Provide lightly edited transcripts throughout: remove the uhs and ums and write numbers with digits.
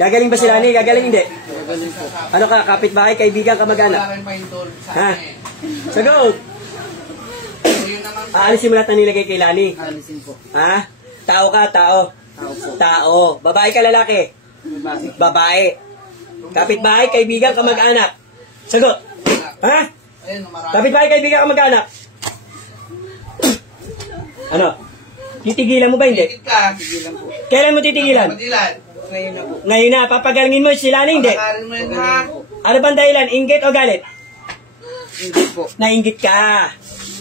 Gagaling ba si Lani? Gagaling hindi? Gagaling po. Ano ka? Kapitbahay, kaibigan, kamag-anak? Ha? Sagot! Aalisin mo lahat na nilagay kay Lani. Alisin po. Ha? Tao ka, tao. Tao po. Tao. Babae ka, lalaki? Babae. Babae. Kapitbahay, kaibigan, kamag-anak. Sagot. Ha? Kapitbahay, kaibigan, kamag-anak. Ano? Titigilan mo ba hindi? Tigilan po. Kailan mo titigilan? Ngayon na po. Ngayon na, papagalingin mo sila na hindi. Ano bang dahilan? Inggit o galit? Hindi po. Nainggit ka.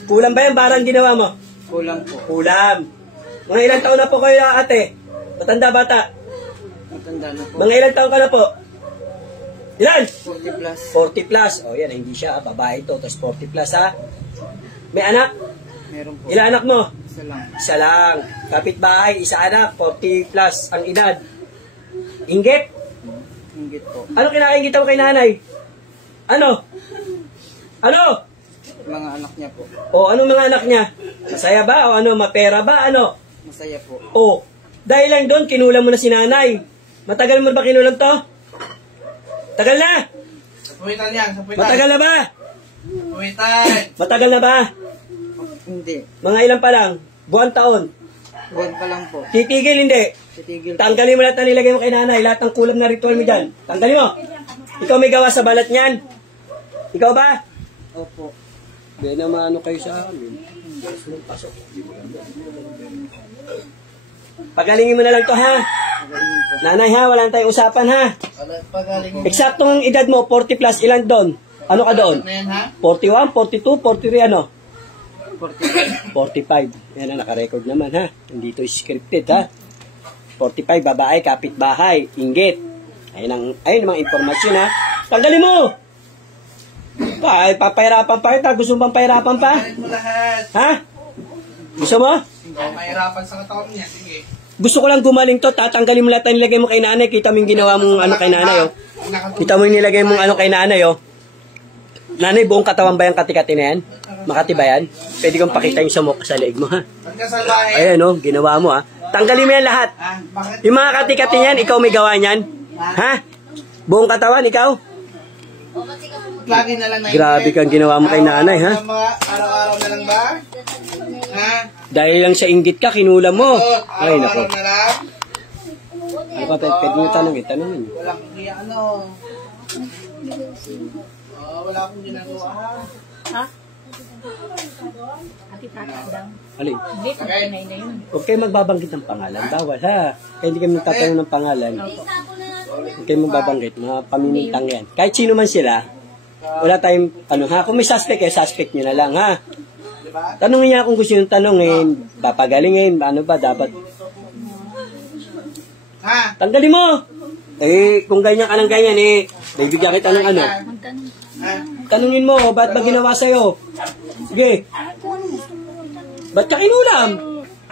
Kulang ba yung barang ginawa mo? Kulang po. Kulang. Mga ilang taon na po kayo, ate? Matanda, bata? Matanda na po. Mga ilang taon ka na po? Ilan? 40 plus. 40 plus. O yan, hindi siya. Babae ito. Tapos 40 plus ha. May anak? Meron po. Ilan anak mo? Isa lang. Isa lang. Kapitbahay, isa anak. 40 plus ang edad. Inggit? Inggit po. Ano kinaingit mo kay nanay? Ano? Ano? Mga anak niya po. O, anong mga anak niya? Masaya ba? O ano, mapera ba? Ano? Masaya po. O, dahil lang doon, kinulam mo na si nanay. Matagal mo ba kinulam to? Tagal na? Sapuitan yan, sapuitan. Matagal na ba? Sapuitan. Matagal na ba? Hindi. Mga ilan pa lang? Buwan taon? Buwan pa lang po. Titigil hindi? Titigil po. Tanggalin mo lahat na nilagay mo kay nanay. Lahat ng kulam na ritual mo dyan. Tanggalin mo. Ikaw may gawa sa balat niyan. Ikaw ba? Opo. Hindi naman ano kayo sa amin. Pasok. Pagalingin mo na lang to ha. Gagalingin po. Nanay ha, wala na tayong usapan ha. Pagaling. Eksaktong edad mo, 40 plus, ilan doon? Ano ka doon? Na yan, ha? 41, 42, 43, ano? 40. 45. Yan na, nakarecord naman ha. Hindi to scripted ha. 45, babae, kapitbahay, inggit. Ayun ang mga informasyon ha. Tanggalin mo! Ay, papahirapan pa kita. Gusto mo bang pahirapan pa? Pagaling mo lahat. Ha? Gusto mo? Mahirapan sa katawan niya, sige. Gusto ko lang gumaling to. Tatanggalin mo lahat ang nilagay mo kay nanay. Kita mo yung ginawa mong ano kay nanay oh. Kita mo yung nilagay mong ano kay nanay oh. Nanay, buong katawan ba yung katikati na yan? Makati ba yan? Pwede kong pakita yung samok sa leeg mo ha. Pagkasalahin. Ayan oh, ginawa mo ha. Tanggalin mo yan lahat. Ah, bakit? Yung mga katikati niyan, ikaw may gawa niyan. Ha? Buong katawan, ikaw? Lagi na lang na Grabe kang ginawa mo kay nanay ha. Araw-araw na lang ba? Ha? Dahil lang sa inggit ka, kinulam mo. Ay, nako. Araw-araw na lang? Ano ka, pwede mo tanongin, tanongin. Wala akong ano. Wala akong ginagawa, ha? Ha? Ati tata daw. Alin? Hindi, tunay na yun. Huwag kayo magbabanggit ng pangalan. Bawal ha. Kaya hindi kayo nagtatanong ng pangalan. Huwag kayo magbabanggit. Mga pamimintang yan. Kahit sino man sila, wala tayong, ano ha. Kung may suspect, suspect nyo na lang ha. Tanungin niya kung gusto nyo tanungin. Papagalingin. Ano ba dapat? Ha? Tanggalin mo! Eh, kung ganyan ka ng ganyan eh, bibigyan kita ng ano. Magtanong. Ha? Tanungin mo, ba't ba ginawa sa'yo? Sige. Ba't ka kinulam?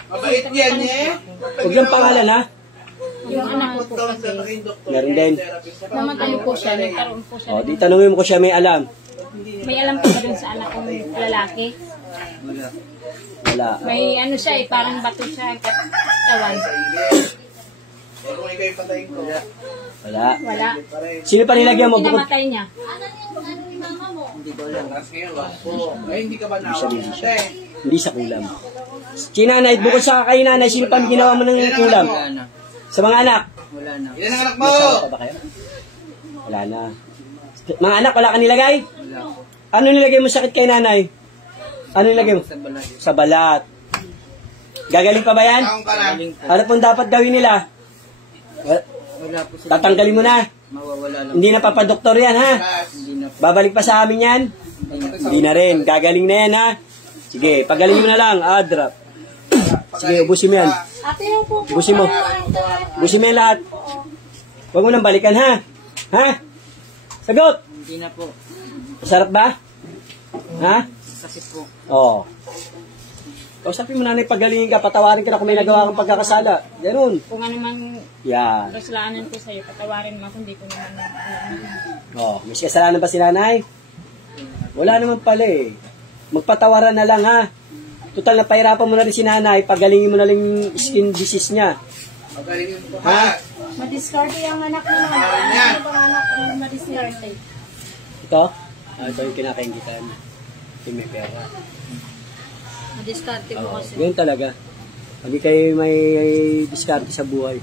Mabait yan, eh. Huwag lang pangalan ha. Yung anak ko po kasi, Meron din. namatay po siya, nagkaroon po siya. O, di tanungin mo ko siya may alam. May alam po ba dun sa anak kong lalaki? Wala. Wala. May ano siya eh, parang bato siya katawan. Kung ikaw yung patayin ko. Wala. Wala. Sino pa nilagyan mo? Bukod. Pinamatay niya. Hindi ko alam. Tapos ngayon, po. Ay, hindi ka ba Hindi siya, nawa? hindi siya. Hindi sa kulam. Sinanay, bukod sa kay nanay, sino pa ginawa mo ng kulam? Wala na. Sa mga anak? Wala na. Ilan ang anak mo? May asawa pa ba kayo? Wala na. Mga anak, wala ka nilagay? Wala po. Ano nilagay mo sakit kay nanay? Ano nilagay mo? Sa balat. Sa balat. Gagaling pa ba yan? Taong ka lang. Galing po. Ano pong dapat gawin nila? Wala po sa Tatanggalin mo na. Mawawala lang. Hindi na papadoktor yan, ha? Hindi na po. Babalik pa sa amin yan? Hindi na rin. Gagaling na yan, ha? Sige, pagaling mo na lang. Drop. Sige, ubusin mo yan. Ate yung po. Ubusin mo. Ubusin mo yan lahat. Huwag mo nang balikan, ha? Ha? Sagot! Hindi na po. Masarap ba? Ha? Sakit po. Oo. Kausapin mo nanay, pagalingin ka, patawarin ka na kung may nagawa kang pagkakasala. Ganun. Kung ano man Yan. kasalanan ko sa'yo, patawarin mo kung di ko naman Oh, may kasalanan ba si nanay? Wala naman pala eh. Magpatawaran na lang ha. Total na pahirapan mo na rin si nanay, pagalingin mo na lang yung skin disease niya. Pagalingin mo Ha? ha. Madiskarte ang anak mo naman. Ano bang anak mo madiskarte? Ito? Ito yung kinakaingitan. Yung may pera. Madiskarte po kasi. Ganyan talaga. Hindi kayo may diskarte sa buhay.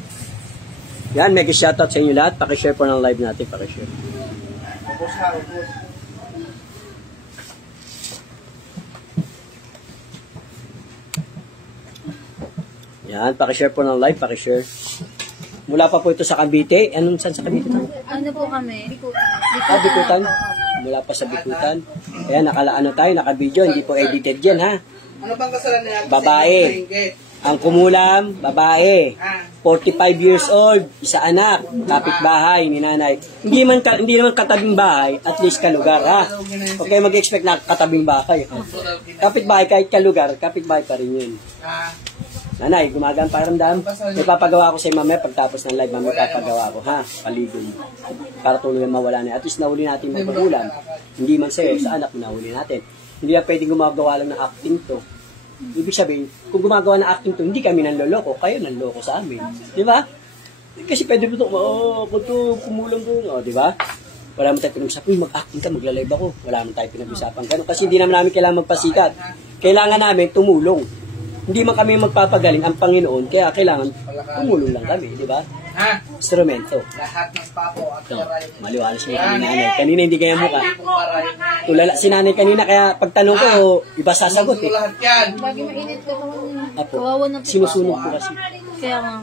Yan, mega shoutout sa inyo lahat. Pakishare po ng live natin. Pakishare. Tapos na, ubos. Yan, pakishare po ng live. Pakishare. Mula pa po ito sa Cavite. Anong saan sa Cavite? Ano po kami? Bikutan. Mula pa sa Bikutan. Kaya naka-video. Hindi po edited yan, ha? Ano bang kasalanan natin? Babae. Ang kumulam, babae. 45 years old, isa anak, kapitbahay ni nanay. Hindi naman katabing bahay, at least kalugar, ha? Okay, mag-expect na katabing bahay. Ha? Kapitbahay, kahit kalugar, kapitbahay pa rin yun. Nanay, gumagaan pakiramdam. May papagawa ko sa mamaya pagtapos ng live, mamaya papagawa ko, ha? Paligo mo. Para tuloy mawala na. At least nahuli natin magpagulam. Hindi man sa'yo, sa anak, nahuli natin. Hindi na pwedeng gumagawa lang ng acting to. Ibig sabihin, kung gumagawa ng acting to, hindi kami nanloloko, kayo nanloko sa amin. Di ba? Kasi pwede mo ito, kumulang ko, di ba? Wala mo tayo pinag-usapan, mag-acting ka, magla-live ako. Wala mo tayo pinag-usapan. Ganun, kasi hindi naman namin kailangan magpasikat. Kailangan namin tumulong. Hindi man kami magpapagaling ang Panginoon, kaya kailangan tumulong lang kami, di ba? Instrumento. Lahat ng papo at Ito, karay. maliwalas mo kami nanay. Kanina hindi kaya mukha. Karay. Tulala si nanay kanina, kaya pagtanong ko, iba sasagot eh. Lahat yan. Lagi mainit ka naman. Apo, Kawawa na po. sinusunog ko kasi. Kaya nga.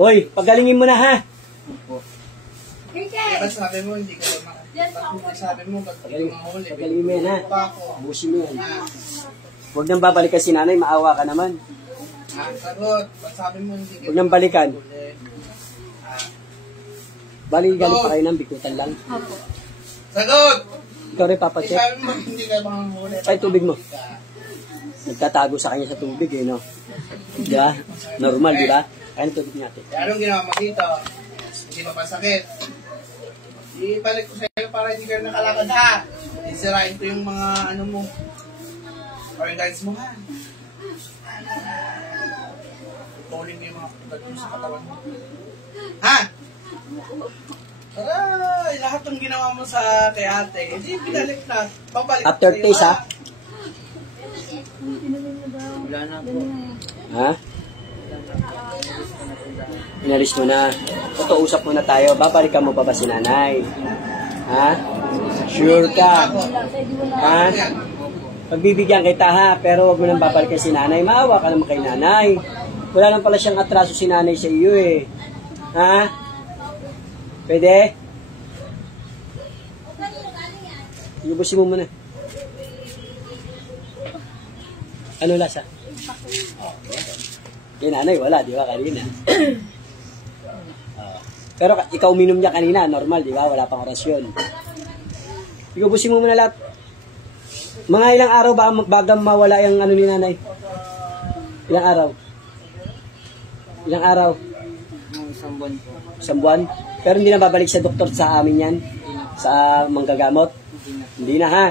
Hoy, pagalingin mo na ha. Kaya sabi mo, hindi ka naman. Sabi mo, ba't hindi Pagaling, mahuli? pagalingin mo yan ha. Papo. Busin mo yan. Huwag nang babalikan si nanay, maawa ka naman. Sagot. Ba't sabi mo, hindi ka Huwag nang balikan. mahuli? Bali, galing pa kayo ng Bikutan lang. Opo. Sagot! Ikaw rin papacheck. Sabi mo, hindi ka mahuli. Ay, tubig mo. Nagtatago sa kanya sa tubig eh, no? Di ba? Normal, di ba? Kaya tubig natin. Anong ginawa mo dito? Hindi pa pasakit. Ibalik ko sa'yo para hindi ka nakalakad ha. Isirain ko yung mga ano mo. Organs mo ha. Tuling mo yung mga pagkat mo sa katawan mo. Ha? Aray, lahat ng ginawa mo sa kay ate, hindi pinalik na. Pabalik ko After sa'yo, taste, ha? Wala na po. Ha? Inalis mo na. Ito, usap muna tayo. Babalikan mo pa ba si nanay? Ha? Sure ka? Ha? Pagbibigyan kita ha, pero wag mo nang babalikan si nanay. Maawa ka naman kay nanay. Wala lang pala siyang atraso si nanay sa iyo eh. Ha? Pwede? Iubusin mo muna. Ano lasa? Yung nanay, wala, di ba, kanina? Pero ikaw uminom niya kanina, normal, di ba? Wala pang orasyon. Iubusin mo muna lahat. Mga ilang araw ba bagang mawala yung ano ni nanay? Ilang araw? Ilang araw? Isang buwan po. Isang buwan? Pero hindi na babalik sa doktor sa amin yan? Sa manggagamot? Hindi na ha?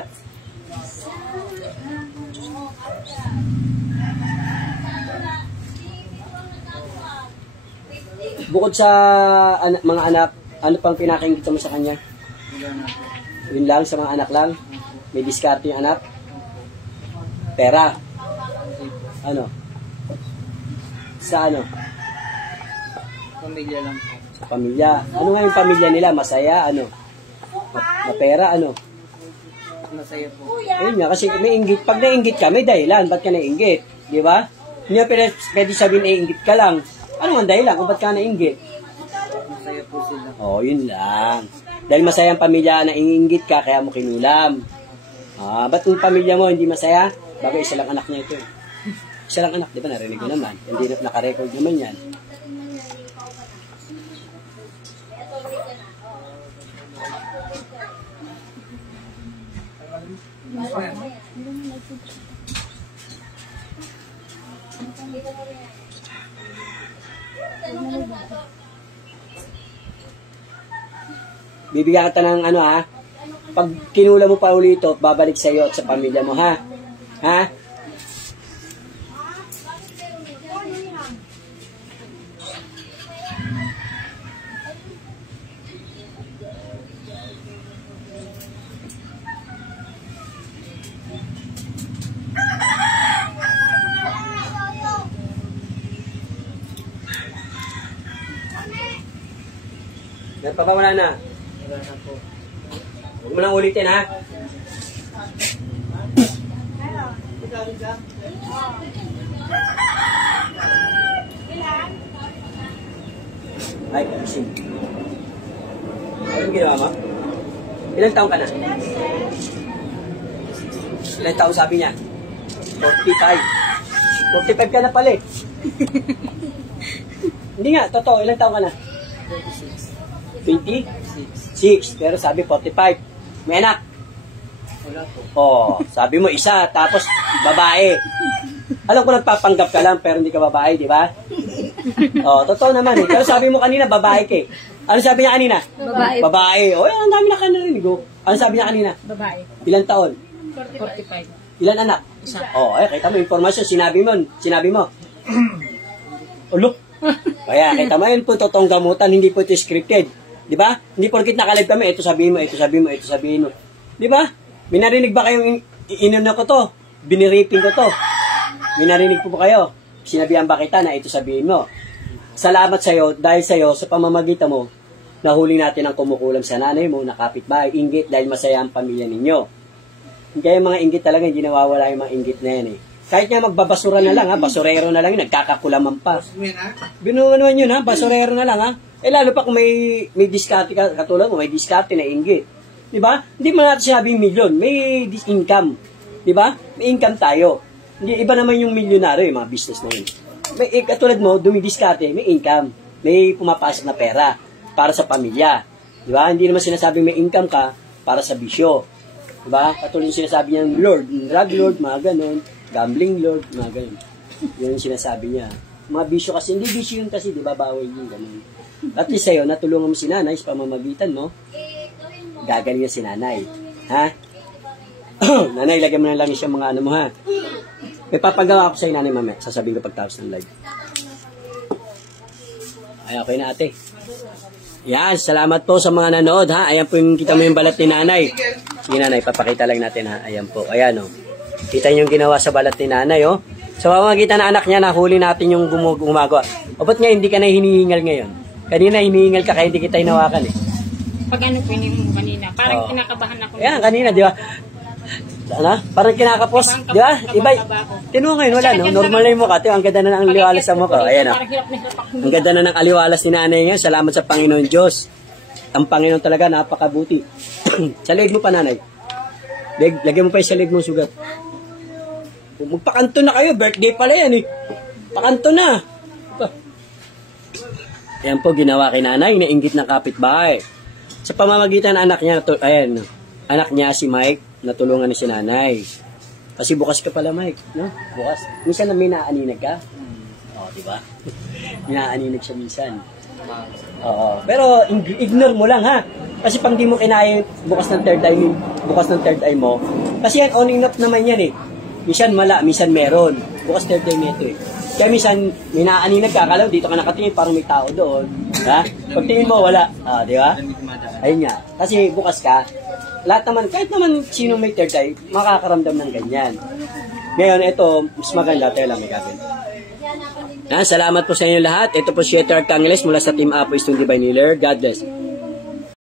Bukod sa mga anak, ano pang pinakaingit mo sa kanya? Wala na po. Yun lang, sa mga anak lang? May diskarte yung anak? Pera? Ano? Sa ano? Pamilya lang po. Sa pamilya. Ano nga yung pamilya nila? Masaya? Ano? Mapera? Ano? Masaya po. Ayun nga, kasi may inggit. Pag nainggit ka, may dahilan. Ba't ka nainggit? Di ba? Hindi na pwede sabihin nainggit ka lang. Ano ang dahilan kung ba't ka nainggit? Masaya po sila. Oh, yun lang. Dahil masaya ang pamilya na inggit ka, kaya mo kinulam. Ba't yung pamilya mo hindi masaya? Bagay, isa lang anak niya ito. Isa lang anak, di ba? Narinig ko naman. Hindi na nakarecord naman yan. Bibigyan kita ng ano ha. Pag kinula mo pa ulit ito, babalik sa iyo at sa pamilya mo ha. Ha? Nagpapawala na. Wala na po. Huwag mo nang ulitin, ha? Ay, gising. Anong ginawa mo? Ilang taong ka na? Ilang taong sabi niya? 45. 45 ka na pala eh. Hindi nga, totoo. Ilang taong ka na? 26. 26. Pero sabi 45. May anak. Wala po. Oh, sabi mo isa, tapos babae. Alam ko nagpapanggap ka lang, pero hindi ka babae, di ba? Oh, totoo naman eh. Pero sabi mo kanina, babae ka eh. Ano sabi niya kanina? Babae. Babae. Oh, ang dami na ka narinig. Oh. Ano sabi niya kanina? Babae. Ilang taon? 45. Ilan anak? Isa. Oh, ay, kita mo informasyon, sinabi mo. Oh, look. Kaya, kita mo, yun po totoong gamutan, hindi po ito scripted. Di ba? Hindi porkit nakalive kami, ito sabihin mo, ito sabihin mo, ito sabihin mo. Di ba? Minarinig ba kayong inuna ko to? Biniriping ko to? Minarinig po kayo? Sinabihan ba kita na ito sabihin mo? Salamat sa'yo, dahil sa'yo, sa pamamagitan mo, nahuli natin ang kumukulam sa nanay mo, na kapitbahay, inggit, dahil masaya ang pamilya ninyo. Kaya mga inggit talaga, hindi nawawala yung mga inggit na yan eh. Kahit nga magbabasura na lang ha, basurero na lang yun, nagkakakulaman pa. Binuunuan yun ha, basurero na lang ha. Eh lalo pa kung may diskarte ka, katulad mo, may diskarte na inggit. Diba? Hindi mo natin sinabing milyon, may income. Diba? May income tayo. Hindi, iba naman yung milyonaryo, yung mga business na yun. May, katulad mo, dumidiskarte, may income. May pumapasok na pera para sa pamilya. Diba? Hindi naman sinasabing may income ka para sa bisyo. Diba? Katulad yung sinasabi niya, Lord, drug lord, mga ganon, gambling lord, mga ganon. Yun yung sinasabi niya. Mga bisyo kasi, hindi bisyo yun kasi, diba? Bawal yun, ganon. At least sa'yo, natulungan mo si nanay sa pamamagitan mo, gagaling na si nanay. Ha? Nanay, lagyan mo na lang siya mga ano mo, ha? May papagawa ako sa'yo, nanay, mamaya. Sasabihin ko pagtapos ng live. Ay, okay na, ate. Yan, salamat po sa mga nanood, ha? Ayan po yung, kita mo yung balat ni nanay. Sige, nanay, papakita lang natin, ha? Ayan po, ayan, oh. Kita niyo yung ginawa sa balat ni nanay, oh. Sa pamamagitan ng anak niya, nahuli natin yung gumagawa. O, ba't nga hindi ka na hinihingal ngayon? Kanina, hinihingal ka, kaya hindi kita hinawakan, eh. Pag ano po mo kanina, parang kinakabahan ako. Yan, kanina, di ba? Ano? Parang kinakapos, di ba? Iba, tinuha ngayon, wala, no? Normal na yung mukha. Ang ganda na ng aliwalas sa mukha. Ayan, oh. Ang ganda na ng aliwalas ni nanay ngayon. Salamat sa Panginoon Diyos. Ang Panginoon talaga, napakabuti. Sa leg mo pa, nanay. Lagyan mo pa yung sa leg mo, sugat. Magpakanto na kayo. Birthday pala yan, eh. Pakanto na. Ayan po, ginawa kay nanay. Nainggit ng kapitbahay. Sa pamamagitan ng anak niya, ayan, anak niya si Mike, natulungan ni si nanay. Kasi bukas ka pala, Mike, no? Bukas. Minsan na may naaaninag ka? Oo, di ba? Naaaninag siya minsan. Oo. Pero ignore mo lang, ha? Kasi pang di mo kinaya bukas ng third eye mo. Kasi yan, on and off naman yan, eh. Minsan mala, minsan meron. Bukas third eye nito, eh. Kaya minsan, may naaaninag ka, akala dito ka nakatingin, parang may tao doon. Ha? Pagtingin mo, wala. Ah, di ba? Ayun nga. Kasi bukas ka, lahat naman, kahit naman sino may third eye, makakaramdam ng ganyan. Ngayon, ito, mas maganda, tayo lang may gagawin. Salamat po sa inyo lahat. Ito po si Heter Arcangles mula sa Team Apo Stone Divine Healer. God bless.